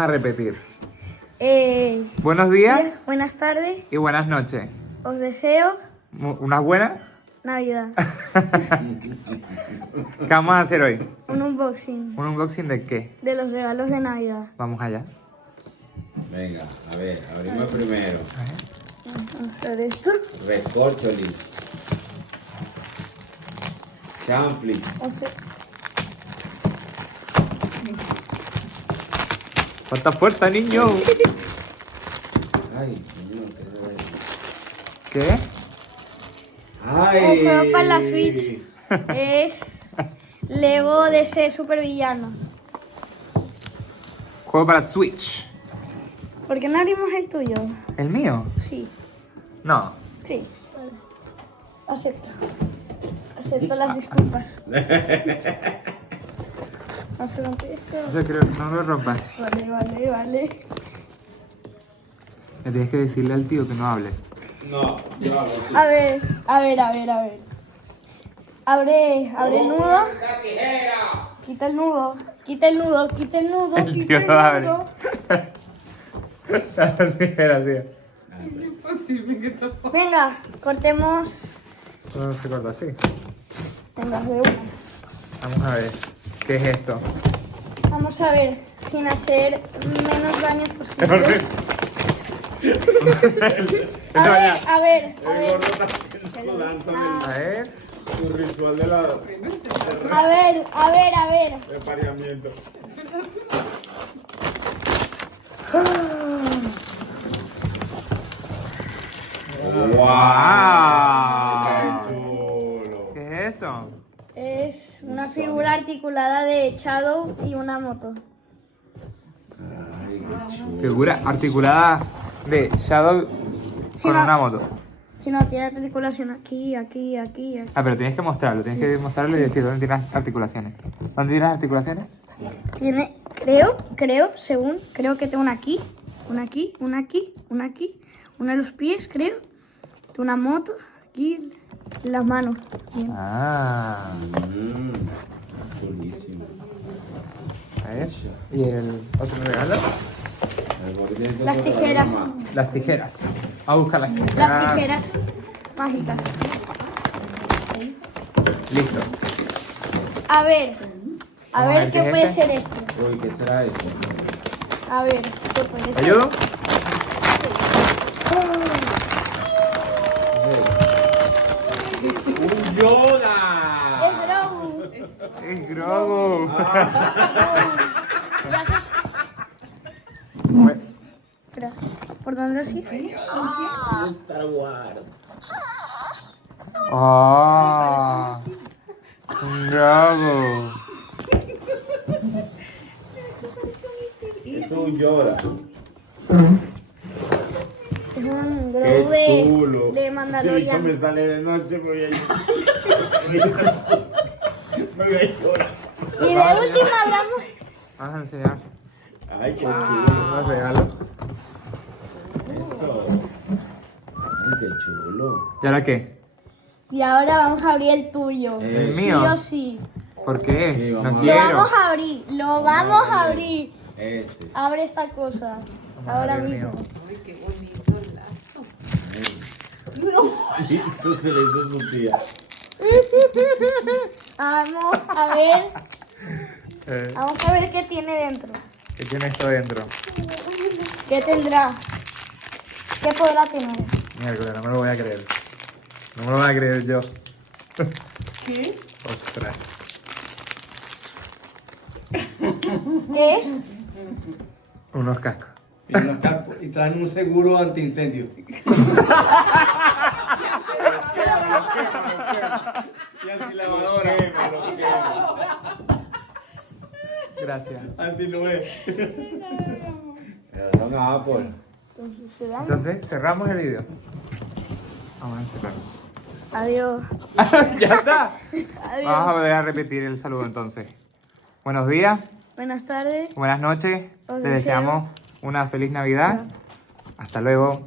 A repetir. Buenos días Buenas tardes. y buenas noches. Os deseo ¿Unas buenas? Navidad. ¿Qué vamos a hacer hoy? Un unboxing ¿Un unboxing de qué? de los regalos de Navidad. Vamos allá. Venga, a ver, abrimos primero. Vamos a ver esto. Recorcholis. Chanfli. O sea, ¡Falta fuerza, niño! Ay, señor, ¿qué le voy a decir? ¿Qué? Ay. un juego para la Switch. Es Lego de ser supervillano. Juego para Switch. ¿Por qué no abrimos el tuyo? ¿El mío? Sí, No. sí. Vale. Acepto. Acepto las disculpas. No se rompe esto. Yo creo, no lo rompas. Vale. Le tienes que decirle al tío que no hable. No, yo hago. A ver. Abre el nudo. Quita el nudo. El tío no abre. Las tijeras, tío. Venga, cortemos. ¿Cómo se corta así? Venga, de una. Vamos a ver. ¿Qué es esto? Vamos a ver, sin hacer menos daños posibles. Esto ya. A ver. El gordo está haciendo danza A ver. de su ritual de la A ver. de apareamiento. ¡Wow! ¡Qué chulo! ¿Qué es eso? Es una figura articulada de Shadow y una moto. Ay, qué chulo. Figura articulada de Shadow Sí, con no. una moto. Si no, tiene articulación aquí. Ah, pero tienes que mostrarlo. Tienes que mostrarlo y decir dónde tienes articulaciones. ¿Dónde tienes articulaciones? Tiene, creo que tengo una aquí, una en los pies, creo. Tengo una moto aquí en las manos. Bien. Ah. Chulísimo. A ver. ¿Y el otro regalo? El gordo tiene que Las tocar tijeras. la mamá. Las tijeras. A buscar las tijeras. Las tijeras mágicas. Listo. A ver Vamos a ver qué qué es puede este. ser esto. Uy, ¿qué será eso? A ver, ¿qué puede ¿Te ser? ayudo? ¡Un Yoda! Es Grogu. ¡Es Grogu! Gracias. Bueno, Espera, ¿por dónde lo sigo? Star Wars. ¡Oh! ¡Un Grogu! Es un Yoda. Es un ¡Qué Grogu chulo! de Si el bicho Mandalorian. me sale de noche, me voy a ir. Me voy a llorar. Y de última hablamos. Vamos a enseñar Ay, qué chulo. los regalos. Eso. Ay, qué chulo. ¿Y ahora qué? Y ahora vamos a abrir el tuyo. ¿El Sí mío? o sí. ¿Por qué? Sí, No vamos a Lo quiero. vamos a abrir, lo vamos a abrir. Ese. Abre esta cosa. Vamos a Ahora abrir el mismo. mío. Esto se le hizo su tía. Vamos a ver. Eh, Vamos a ver qué tiene dentro. ¿Qué tiene esto dentro? ¿Qué tendrá? ¿Qué podrá tener? Miércoles, no me lo voy a creer. No me lo voy a creer yo. ¿Qué? Ostras. ¿Qué es? Unos cascos. Y traen un seguro antiincendio. Y antilavadora. Gracias. Antinube. Son Apple. Entonces se dan. Entonces, cerramos el video. Vamos a encerrarlo. Adiós. ¡Ya está! Adiós. Vamos a volver a repetir el saludo entonces. Buenos días, Buenas tardes. buenas noches. Os Les deseamos una feliz Navidad. Hasta luego.